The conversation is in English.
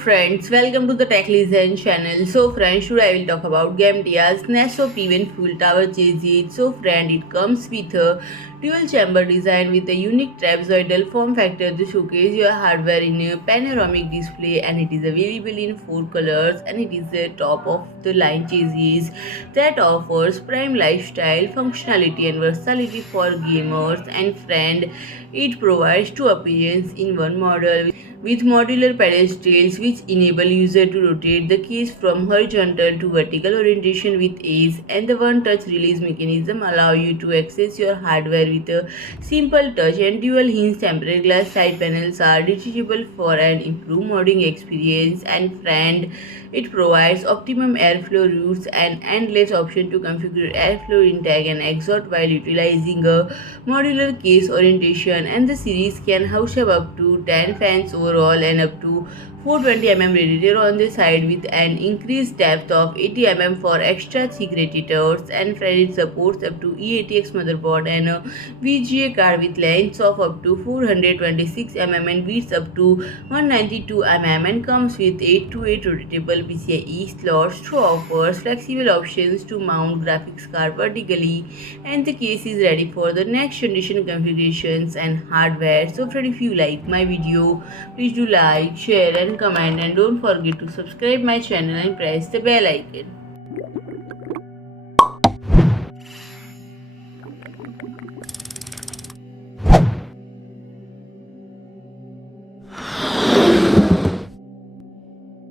friends, welcome to the Tech Listen channel. So friends, today I will talk about Gamdias NESO P1 full tower chassis. So friend, it comes with a dual chamber design with a unique trapezoidal form factor to showcase your hardware in a panoramic display, and it is available in 4 colors, and it is the top of the line chassis that offers prime lifestyle functionality and versatility for gamers. And friend, it provides two appearances in one model with modular pedestals which enable user to rotate the case from horizontal to vertical orientation with ease, and the one touch release mechanism allow you to access your hardware with a simple touch, and dual hinge tempered glass side panels are detachable for an improved modding experience. And friend, it provides optimum airflow routes and endless option to configure airflow intake and exhaust while utilizing a modular case orientation, and the series can house up to 10 fans overall and up to 420 radiator on the side with an increased depth of 80 for extra thick radiators. And it supports up to E-ATX motherboard and a VGA card with lengths of up to 426 and widths up to 192 and comes with 8 to 8 rotatable PCI-e slots to offers flexible options to mount graphics card vertically, and the case is ready for the next generation configurations and hardware. So friend, if you like my video, please do like, share and comment, and don't forget to subscribe my channel and press the bell icon.